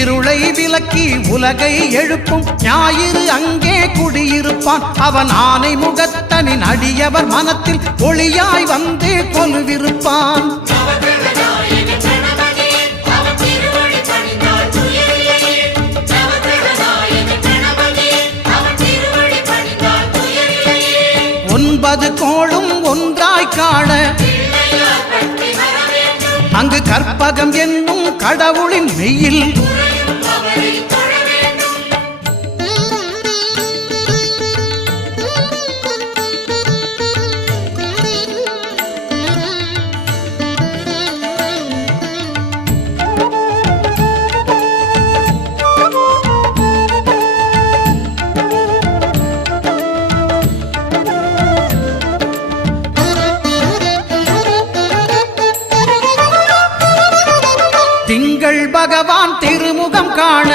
இருளை விலக்கி உலகை எழுப்பும் ஞாயிறு அங்கே குடியிருப்பான். அவன் ஆனை முகத்தனின் அடியவர் மனத்தில் ஒளியாய் வந்து கொலுவிருப்பான். ஒன்பது கோளும் ஒன்றாய் காண அங்கு கற்பகம் என்னும் கடவுளின் மெய்யில் திங்கள் பகவான் திருமுகம் காண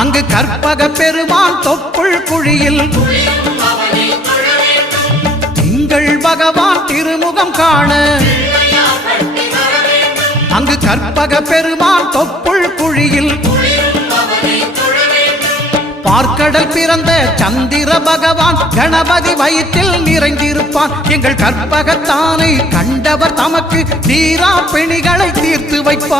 அங்கு கற்பக பெருமான் தொப்புள் குழியில் திங்கள் பகவான் திருமுகம் காண அங்கு கற்பக பெருமான் தொப்புள் குழியில் பார்க்கடல் பிறந்த சந்திர பகவான் கணபதி வயிற்றில் நிறைந்திருப்பான். எங்கள் கற்பகத்தானை கண்டவர் தமக்கு தீரா பிணிகளை தீர்த்து வைப்பார்.